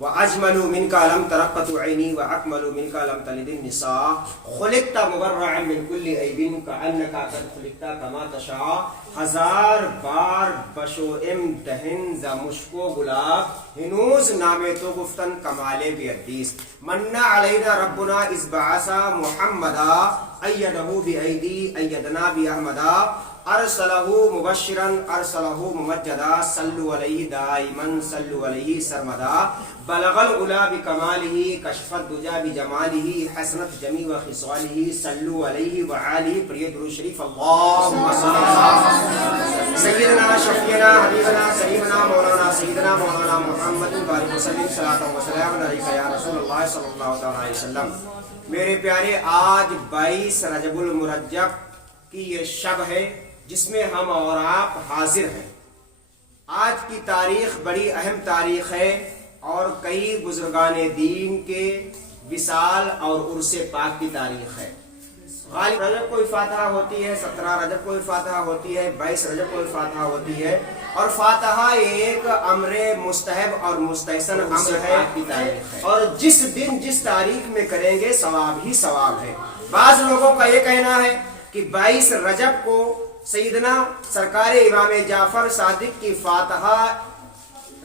وَأَجْمَلُ مِنْكَ لَمْ تَرَقَّتُ عَيْنِي وَأَكْمَلُ مِنْكَ لَمْ تَلِدِ النِّسَاءُ خُلِقْتَ مُبَرَّعًا مِنْ كُلِّ عَيْبٍ كَأَنَّكَ قَدْ خُلِقْتَ كَمَا تَشَاءُ ہزار بار بشوئم دہن ز مشک و گلاب ہنوز نامے تو گفتن کمالے بیدیس منّا علینا ربنا اذ بعث محمدا ایدہ بایدی ایدنا باحمدا ارسلہ مبشرا ارسلہ ممجدا صلو علیہ دائما صلو علیہ سرمدا بلغ العلا بکمالہ کشف الدجا بجمالہ حسنت جمیع خصالہ صلو علیہ وآلہ پریہ درود شریف اللہم صلی اللہ سیدنا شفیعنا حبیبنا سلیمنا مولانا سیدنا مولانا محمد بارک وسلم صلاۃ و سلام علیک یا رسول اللہ صلی اللہ علیہ وسلم۔ میرے پیارے، آج 22 رجب المرجب کی یہ شب ہے جس میں ہم اور آپ حاضر ہیں۔ آج کی تاریخ بڑی اہم تاریخ ہے اور کئی بزرگان دین کے وصال اور عرس پاک کی تاریخ ہے۔ غالب رجب کو فاتحہ ہوتی ہے، 17 رجب کو فاتحہ ہوتی ہے، 22 رجب کو فاتحہ ہوتی ہے، اور فاتحہ ایک امر مستحب اور مستحسن امر ہے کی تاریخ ہے، اور جس دن جس تاریخ میں کریں گے ثواب ہی ثواب ہے۔ بعض لوگوں کا یہ کہنا ہے کہ 22 رجب کو سیدنا سرکار امام جعفر صادق کی فاتحہ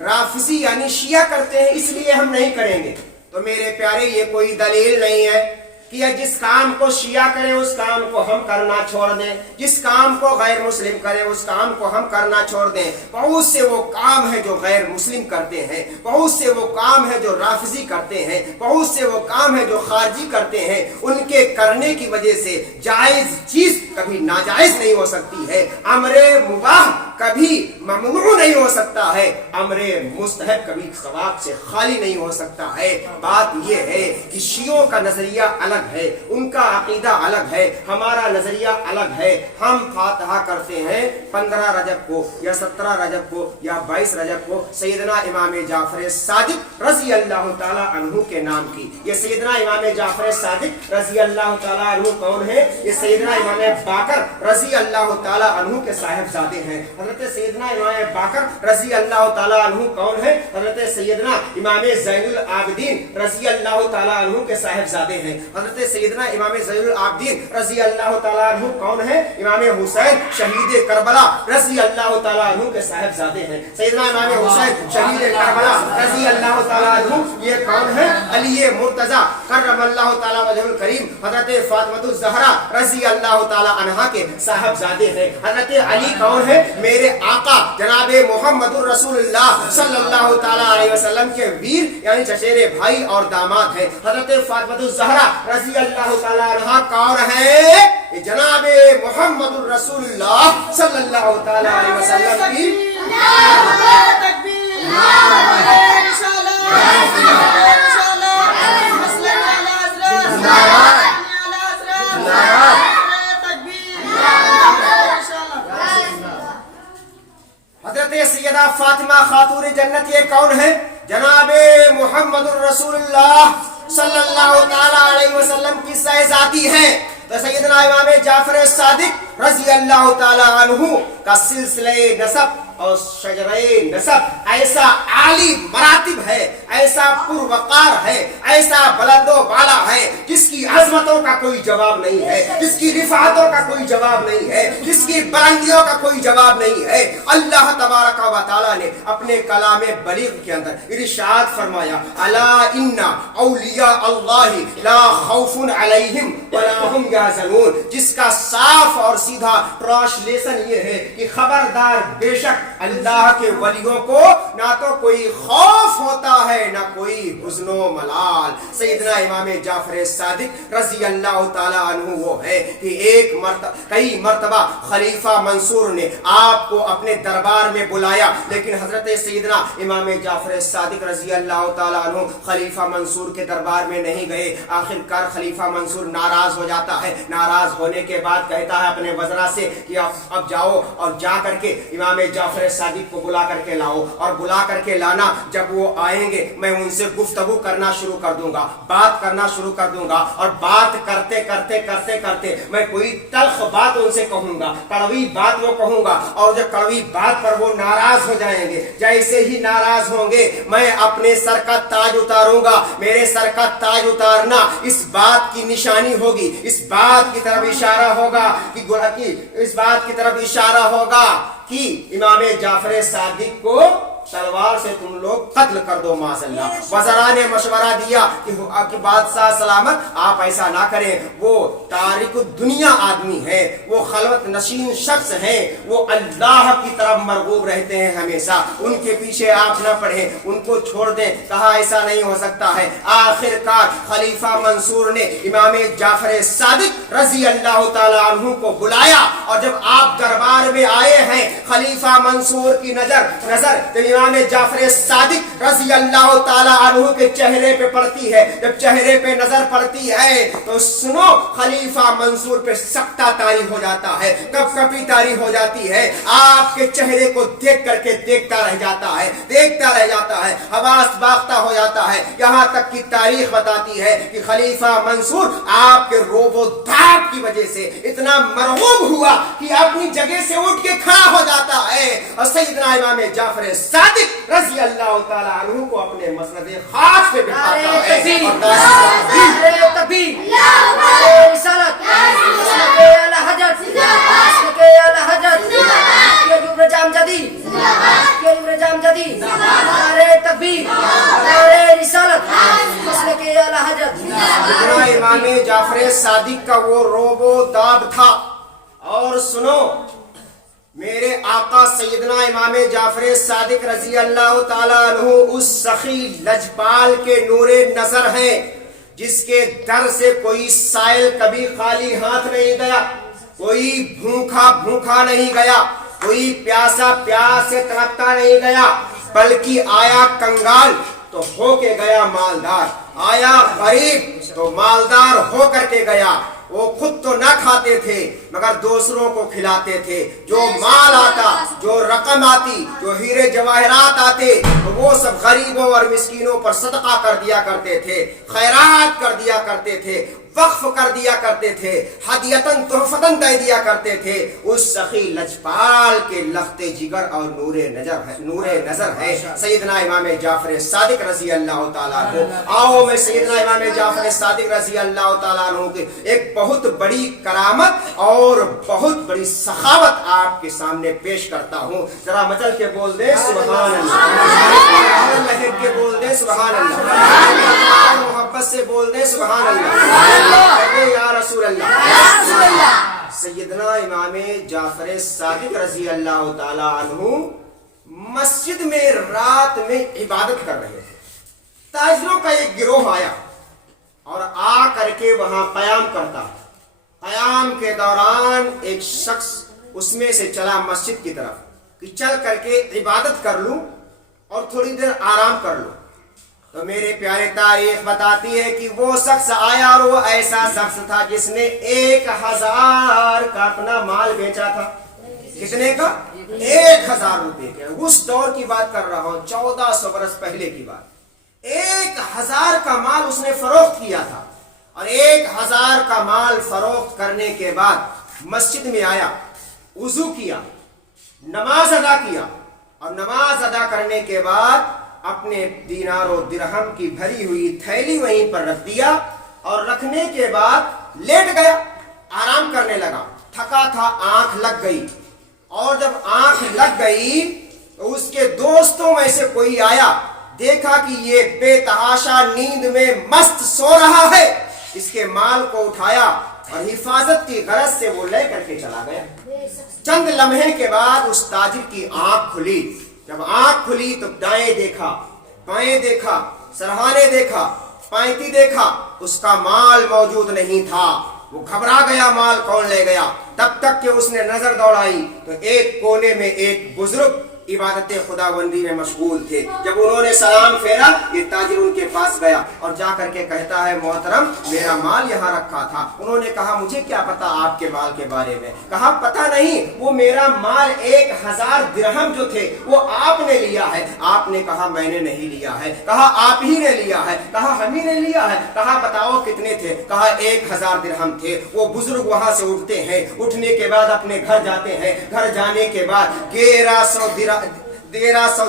رافضی یعنی شیعہ کرتے ہیں اس لیے ہم نہیں کریں گے۔ تو میرے پیارے، یہ کوئی دلیل نہیں ہے کہ جس کام کو شیعہ کریں اس کام کو ہم کرنا چھوڑ دیں، جس کام کو غیر مسلم کریں اس کام کو ہم کرنا چھوڑ دیں۔ بہت سے وہ کام ہیں جو غیر مسلم کرتے ہیں، بہت سے وہ کام ہیں جو رافضی کرتے ہیں، بہت سے وہ کام ہیں جو خارجی کرتے ہیں۔ ان کے کرنے کی وجہ سے جائز چیز کبھی ناجائز نہیں ہو سکتی ہے، امر مباح کبھی ممنوع نہیں ہو سکتا ہے، امر مستحب کبھی ثواب سے خالی نہیں ہو سکتا ہے۔ بات یہ ہے کہ شیعوں کا نظریہ الگ ہے، ان کا عقیدہ الگ ہے، ہمارا نظریہ الگ ہے۔ ہم فاتحہ کرتے ہیں 15 رجب کو یا 17 رجب کو یا 22 رجب کو سیدنا امام جعفر صادق رضی اللہ تعالی عنہ کے نام کی۔ یہ سیدنا امام جعفر صادق رضی اللہ تعالی عنہ کون ہے؟ یہ سیدنا امام باقر رضی اللہ تعالی عنہ کے صاحبزادے ہیں۔ حضرت سیدنا امام باقر رضی اللہ تعالی عنہ کون ہے؟ حضرت سیدنا امام زین العابدین رضی اللہ تعالی عنہ کے صاحبزادے ہیں۔ حضرت سیدنا امام زین العابدین رضی اللہ تعالی عنہ کون ہے؟ امام حسین شہید کربلا رضی اللہ تعالی عنہ کے صاحبزادے ہیں۔ سیدنا امام حسین شہید کربلا رضی اللہ تعالی عنہ یہ کون ہے؟ علی مرتضی کرم اللہ تعالی وجہ الکریم حضرت فاطمہ الزہرا رضی اللہ تعالی عنہا کے صاحبزادے ہیں۔ حضرت علی کون ہے؟ میرے آقا جناب محمد الرسول اللہ صلی اللہ تعالی علیہ وسلم کے ویر یعنی چچیرے بھائی اور داماد ہیں۔ حضرت فاطمہ الزہرا رضی اللہ تعالی عنہا کون ہے؟ جناب محمد الرسول اللہ صلی اللہ تعالی علیہ وسلم کی حضرت سیدہ فاطمہ خاتون جنت یہ کون ہے؟ جناب محمد الرسول اللہ صلی اللہ تعالی علیہ وسلم کی صاحبزادی ہیں۔ تو سیدنا امام جعفر صادق رضی اللہ تعالی عنہ کا سلسلہ نسب اور شجرہ نسب ایسا عالی مراتب ہے، ایسا پروقار ہے، ایسا بلند و بالا ہے جس کی عظمتوں کا کوئی جواب نہیں ہے، جس کی رفعتوں کا کوئی جواب نہیں ہے، جس کی بلندیوں کا کوئی جواب نہیں ہے۔ اللہ تبارک و تعالی نے اپنے کلام بلیغ کے اندر ارشاد فرمایا الا ان اولیاء اللہ لا خوف علیہم ولا هم یحزنون، جس کا صاف اور سیدھا ٹرانسلیشن یہ ہے کہ خبردار بے شک اللہ کے ولیوں کو نہ تو کوئی خوف ہوتا ہے نہ کوئی حزن و ملال۔ سیدنا امام جعفر صادق رضی اللہ تعالی عنہ وہ ہے کہ کئی مرتبہ خلیفہ منصور نے آپ کو اپنے دربار میں بلایا، لیکن حضرت سیدنا امام جعفر صادق رضی اللہ تعالی عنہ خلیفہ منصور کے دربار میں نہیں گئے۔ آخر کار خلیفہ منصور ناراض ہو جاتا ہے، ناراض ہونے کے بعد کہتا ہے اپنے وزراء سے کہ اب جاؤ اور جا کر کے امام جعفر صادق کو بلا کر کے لاؤ، اور بلا کر کے لانا جب وہ آئیں گے मैं उनसे गुफ्तगू करना शुरू कर दूंगा, बात करना शुरू कर दूंगा, और बात करते करते करते करते मैं कोई तल्ख बात उनसे कहूंगा, कड़वी बात वो कहूंगा, और जब कड़वी बात पर वो नाराज हो जाएंगे, जैसे ही नाराज होंगे मैं अपने सर का ताज उतारूंगा। मेरे सर का ताज उतारना इस बात की निशानी होगी, इस बात की तरफ इशारा होगा कि इस बात की तरफ इशारा होगा कि इमाम जाफर सादिक को तलवार से तुम लोग कत्ल कर दो माशल्लाह। वज़रा ने मशवरा दिया कि बादशाह सलामत आप ऐसा ना करें, वो तारिक दुनिया आदमी है, वो खलवत नशीन शख्स है, वो अल्लाह की तरफ मरगूब रहते हैं हमेशा, उनके पीछे आप न पढ़ें, उनको छोड़ दें। कहा ऐसा नहीं हो सकता है। आखिरकार खलीफा मंसूर ने इमाम जाफर सादिक रजी अल्लाह तआला अन्हु को बुलाया, और जब आप दरबार में आए हैं, खलीफा मंसूर की नजर इमाम जाफर सादिक रजी अल्लाह ताला अन्हु के चेहरे पे पड़ती है। जब चेहरे पे नजर पड़ती है तो सुनो, खलीफा मंसूर पे सख्ता तारी हो जाता है, कपकपी तारी हो जाती है। आपके चेहरे को देख करके देखता रह जाता है, हवास बाख्ता हो जाता है। यहाँ तक कि तारीख बताती है कि खलीफा मंसूर आपके रोबो धाप की वजह से इतना मरगूब हुआ कि अपनी जगह से उठ के खड़ा हो जाता है, और सैयदना इमाम जाफर सादिक रजी अल्लाह ताला अन्हु को अपने मसनद खास पे बिठाता है। इमाम जाफर सादिक का वो रोबो दाब था। और सुनो, मेरे आका सैयदना इमाम जाफर सादिक रजी अल्लाह ताला अन्हु उस सखी लजपाल के नूरे नजर हैं जिसके दर से कोई साइल कभी खाली हाथ नहीं गया, कोई भूखा नहीं गया, कोई प्यासा प्यास से तड़पता नहीं गया, बल्कि आया कंगाल तो होके गया मालदार, आया गरीब तो मालदार हो करके गया। वो खुद तो न खाते थे मगर दूसरों को खिलाते थे। जो माल आता, जो रकम आती, जो हीरे जवाहरात आते, तो वो सब गरीबों और मिस्कीनों पर सदका कर दिया करते थे, खैरात कर दिया करते थे, वक्फ कर दिया करते थे, हदियतन तोहफतन दे दिया करते थे। उस सखी लजपाल के लख्ते जिगर और नूरे नजर है सैयदना इमाम जाफर सादिक रजी अल्लाह ताला को। आओ मैं सैयदना इमाम जाफर सादिक रजी अल्लाह ताला अन्हु की एक बहुत बड़ी करामत और बहुत बड़ी सखावत आपके सामने पेश करता हूँ। जरा मचल के बोल दे सुभान अल्लाह, लहर के बोल दे सुभान अल्लाह, मोहब्बत से बोल दे सुभान अल्लाह, या रसूल अल्लाह। सैयदना इमाम जाफर सादिक रजी अल्लाह ताला अन्हु मस्जिद में रात में इबादत कर रहे थे। ताजिरों का एक गिरोह आया और आ करके वहां कयाम करता। कयाम के दौरान एक शख्स उसमें से चला मस्जिद की तरफ कि चल करके इबादत कर लूं और थोड़ी देर आराम कर लूं। तो मेरे प्यारे तारीख बताती है कि वो शख्स आया और वो ऐसा शख्स था जिसने 1000 का अपना माल बेचा था। कितने का? 1000 रुपए का। उस दौर की बात कर रहा हूं, 1400 बरस पहले की बात। 1000 का माल उसने फरोख्त किया था, और 1000 का माल फरोख्त करने के बाद मस्जिद में आया, वुजू किया, नमाज अदा किया, और नमाज अदा करने के बाद अपने दीनारों दिरहम की भरी हुई थैली वहीं पर रख दिया, और रखने के बाद लेट गया, आराम करने लगा। थका था, आंख लग गई, और जब आंख लग गई तो उसके दोस्तों में से कोई आया, देखा कि ये बेतहाशा नींद में मस्त सो रहा है। इसके माल को उठाया और हिफाजत की गरज से वो ले करके चला गया। चंद लम्हे के बाद उस ताजिर की आंख खुली। जब आंख खुली तो दाएं देखा, बाएं देखा, सरहाने देखा, पैंती देखा, उसका माल मौजूद नहीं था। वो घबरा गया, माल कौन ले गया। तब तक कि उसने नजर दौड़ाई तो एक कोने में एक बुजुर्ग इबादत खुदाबंदी में मशगूल थे। जब उन्होंने सलाम फेरा, ये ताजिर उनके पास गया और जा करके कहता है, मोहतरम मेरा माल यहाँ रखा था। उन्होंने कहा, मुझे क्या पता आपके माल के बारे में। कहा, पता नहीं, वो मेरा माल 1000 दिरहम जो थे वो आपने लिया है। आपने कहा, मैंने नहीं लिया है। कहा, आप ही ने लिया है। कहा, हम ही ने लिया है। कहा, बताओ कितने थे। कहा, 1000 दिरहम थे। वो बुजुर्ग वहां से उठते हैं, उठने के बाद अपने घर जाते हैं। घर जाने के बाद 1300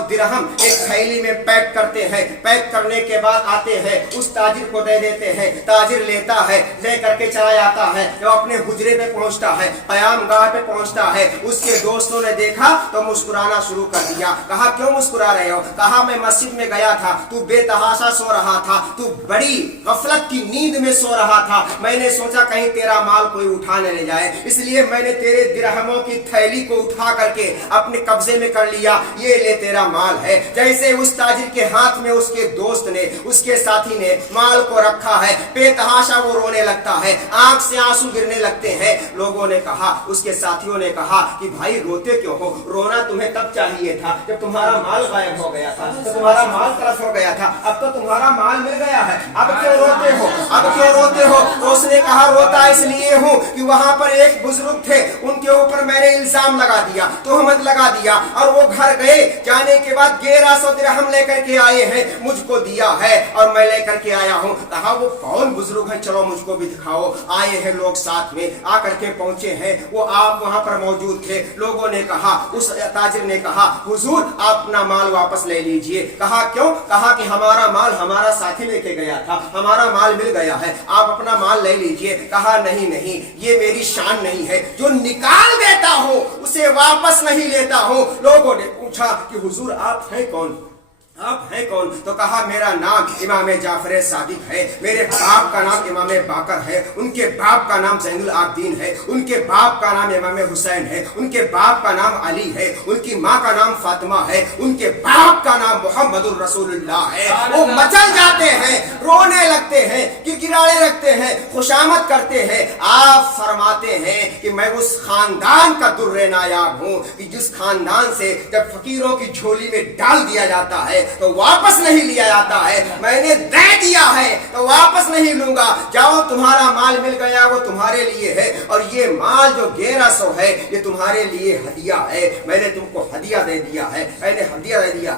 दिरहम एक थैली में पैक करते हैं। पैक करने के बाद आते हैं, उस ताजिर को दे देते हैं। ताजिर लेता है, ले करके चला जाता है। जब अपने हुजरे पे पहुंचता है, क़याम गाह पे पहुंचता है, उसके दोस्तों ने देखा तो मुस्कुराना शुरू कर दिया। कहा, क्यों मुस्कुरा रहे हो। कहा, मैं मस्जिद में गया था, तू बेतहाशा सो रहा था, तू बड़ी गफलत की नींद में सो रहा था। मैंने सोचा कहीं तेरा माल कोई उठा न ले जाए, इसलिए मैंने तेरे दिरहमों की थैली को उठा करके अपने कब्जे में कर लिया। ये ले तेरा माल है। जैसे उस ताजिर के हाथ में उसके दोस्त ने, उसके साथी ने माल को रखा है, बेतहाशा वो रोने लगता है, आंख से आंसू गिरने लगते हैं। लोगों ने कहा, उसके साथियों ने कहा कि भाई रोते क्यों हो। रोना तुम्हें तब चाहिए था जब तुम्हारा माल गायब हो गया था, तो तुम्हारा माल तरफ हो गया था। अब तो तुम्हारा माल मिल गया है, अब क्यों रोते हो, अब क्यों रोते हो। तो उसने कहा, रोता इसलिए हूँ कि वहां पर एक बुजुर्ग थे, उनके ऊपर मैंने इल्जाम लगा दिया, तोहमत लगा दिया, और वो घर गए। जाने के बाद 1100 दिरहम लेकर के आए हैं, मुझको दिया है और मैं लेकर के आया हूं। कहा, वो कौन बुजुर्ग है, चलो मुझको भी दिखाओ। आए हैं लोग साथ में, आकर के पहुंचे हैं। वो आप वहां पर मौजूद थे। लोगों ने कहा, उस ताजिर ने कहा, हुजूर आप अपना माल वापस ले लीजिए। कहा, क्यों। कहा कि हमारा माल हमारा साथी लेके गया था, हमारा माल मिल गया है, आप अपना माल ले लीजिए। कहा, नहीं नहीं, ये मेरी शान नहीं है, जो निकाल देता हो उसे वापस नहीं लेता हूं। लोगों ने पूछा कि हुजूर आप हैं कौन, आप हैं कौन। तो कहा, मेरा नाम इमाम जाफर सादिक है, मेरे बाप का नाम इमाम बाकर है, उनके बाप का नाम ज़ैनुल आबिदीन है, उनके बाप का नाम इमाम हुसैन है, उनके बाप का नाम अली है, उनकी माँ का नाम फातिमा है, उनके बाप का नाम मुहम्मदुर रसूलुल्लाह है। वो मचल जाते हैं, रोने लगते हैं, किरकिराने लगते हैं, खुशामद करते हैं। आप फरमाते हैं कि मैं उस खानदान का दुर्रे नायाब हूँ कि जिस खानदान से जब फकीरों की झोली में डाल दिया जाता है तो वापस नहीं लिया जाता है। मैंने दे दिया है तो वापस नहीं लूंगा। जाओ, तुम्हारा माल मिल गया, वो तुम्हारे लिए है, और ये माल जो 1100 है ये तुम्हारे लिए हदिया है। मैंने तुमको हदिया दे दिया है, मैंने हदिया दे दिया।